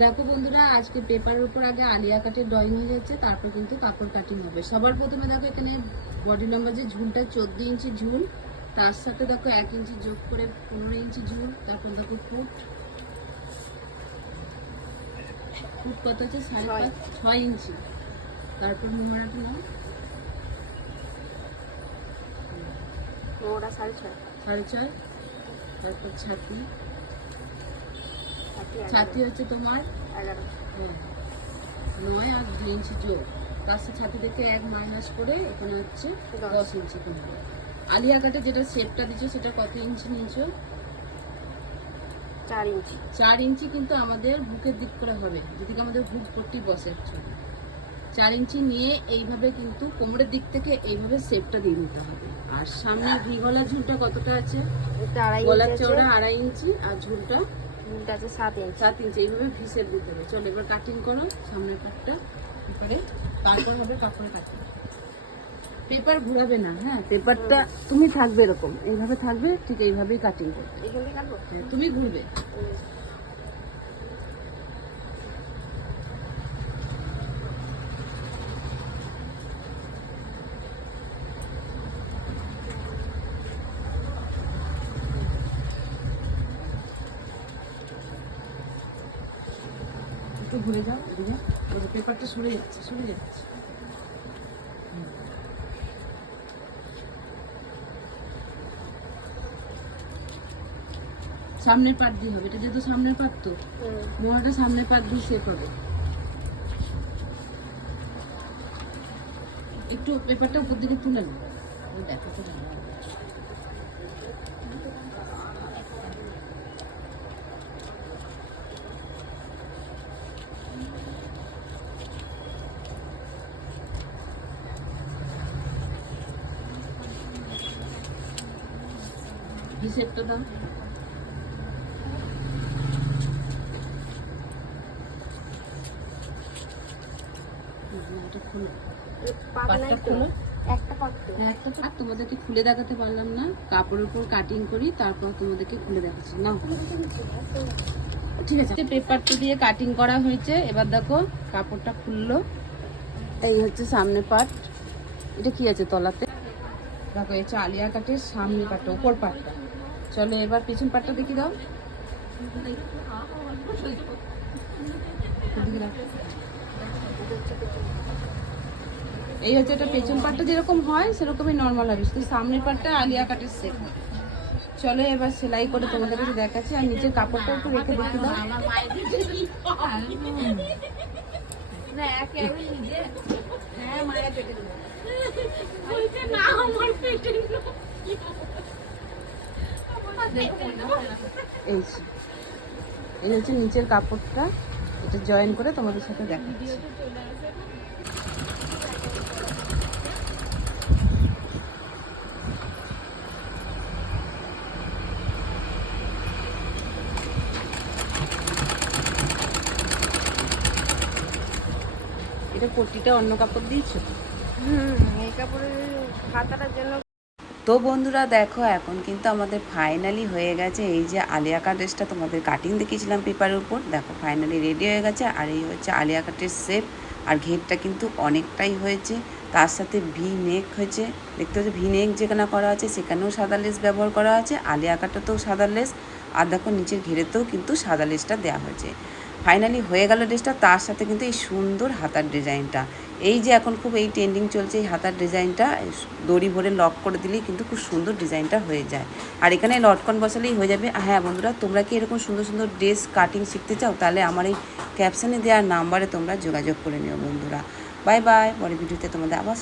দেখো বন্ধুরা আজকে পেপারের উপর আগে আলিয়া কাটের ড্রয়িং হয়ে যাচ্ছে তারপর কিন্তু কাপড় কাটিং হবে। সবার প্রথমে দেখো এখানে বডি লম্বা যে ঝুলটা চোদ্দ ইঞ্চি ঝুল তার সাথে দেখো এক ইঞ্চি যোগ করে পনেরো ইঞ্চি ঝুল তারপর দেখো ফুট। ফুট কত হচ্ছে সাড়ে ছয়। পাঁচ ছয় ইঞ্চি। তারপর মোহরাটা নাও। ওটা সাড়ে ছয়। সাড়ে ছয় তারপর ছাতি ছাতি হচ্ছে তোমার? নয় আর দুই ইঞ্চি যোগ তার ছাতি থেকে এক মাইনাস করে এখানে হচ্ছে দশ। ইঞ্চি কমবে আলিয়া কাটে যেটা শেপটা দিচ্ছ সেটা কত ইঞ্চি নিয়েছো? চার ইঞ্চি। চার ইঞ্চি কিন্তু আমাদের বুকের দিক করে হবে যেদিকে আমাদের বুক পট্টি বসে actually। চার ইঞ্চি নিয়ে এইভাবে কিন্তু কোমরের দিক থেকে এইভাবে শেপটা দিয়ে নিতে হবে। আর সামনে ভি গলার ঝুলটা কতটা আছে? গলার চওড়া আড়াই ইঞ্চি আর ঝুলটা ঝুলটা আছে সাত ইঞ্চি সাত ইঞ্চি এইভাবে ভি শেপ দিতে হবে। চলো এবার কাটিং করো সামনের পাটটা এবারে তারপর হবে কাপড়ে কাটিং পেপার ঘুরাবে না হ্যাঁ পেপারটা তুমি থাকবে এরকম। এইভাবে থাকবে ঠিক এইভাবেই কাটিং করবে। হ্যাঁ, তুমি ঘুরবে। একটু ঘুরে যাও এদিকে। ওই পেপারটা সরে যাচ্ছে সরে যাচ্ছে। সামনের পাট দিয়ে হবে। এটা যেহেতু সামনের পাট তো মোড়াটা সামনের পাট দিয়ে শেপ হবে। একটু পেপারটা উপর দিকে তুলে ওই দেখো তো ভালো হবে। হিসেবটা দাও হুম, এটা খোলো পাত নাই পাটটা তো খোলো একটা পাত তো হ্যাঁ, একটা পাট। তোমাদেরকে খুলে দেখাতে পারলাম না। কাপড়ের উপর কাটিং করি তারপর তোমাদেরকে খুলে দেখাচ্ছি। নাও। ঠিক আছে। পেপারটা দিয়ে কাটিং করা হয়েছে। এবার দেখো কাপড়টা খুললো। এই হচ্ছে সামনে পাট এটা কি আছে তলাতে? দেখো এই চালিয়া কাটের সামনে পাটটা উপর পাটটা চলো এবার পিছন পাটটা দেখি দাও। এই হচ্ছে এটা পেছন পাটটা যেরকম হয় সেরকমই নর্মাল হবে। শুধু সামনের পাটটা আলিয়া কাটের সেট চলো এবার সেলাই করে তোমাদের কাছে দেখাচ্ছি। আর নিচের কাপড়টা একটু রেখে দেখে দাও। আমার মায়ের না একে আমি নিজে হ্যাঁ মায়ের পেটে দেবো। না আমার পেটে এই এই হচ্ছে নিচের কাপড়টা, এটা জয়েন করে তোমাদের সাথে দেখাচ্ছি। এটা পট্টিটা অন্য কাপড় দিয়েছ? হুম, এই কাপড়ের খাতাটার জন্য তো বন্ধুরা দেখো, এখন কিন্তু আমাদের ফাইনালি হয়ে গেছে এই যে আলিয়া কাট ড্রেসটা তোমাদের কাটিং দেখিয়েছিলাম পেপারের উপর। দেখো ফাইনালি রেডি হয়ে গেছে। আর এই হচ্ছে আলিয়া কাটের শেপ আর ঘেরটা কিন্তু অনেকটাই হয়েছে। তার সাথে ভি নেক হয়েছে। দেখতে হচ্ছে ভি নেক যেখানে করা আছে, সেখানেও সাদা লেস ব্যবহার করা আছে। আলিয়া কাটাতেও সাদা লেস আর দেখো, নিচের ঘেরেতেও কিন্তু সাদা লেসটা দেওয়া হয়েছে। ফাইনালি হয়ে গেল ড্রেসটা তার সাথে কিন্তু এই সুন্দর হাতার ডিজাইনটা এই যে এখন খুব এই ট্রেন্ডিং চলছে এই হাতার ডিজাইনটা দড়ি ভরে লক করে দিলেই কিন্তু খুব সুন্দর ডিজাইনটা হয়ে যায়। আর এখানে লটকন বসালেই হয়ে যাবে। হ্যাঁ বন্ধুরা, তোমরা কি এরকম সুন্দর সুন্দর ড্রেস কাটিং শিখতে চাও? তাহলে আমার এই ক্যাপশনে দেওয়ার নাম্বারে তোমরা যোগাযোগ করে নিও বন্ধুরা। বাই বাই পরে ভিডিওতে তোমাদের আবার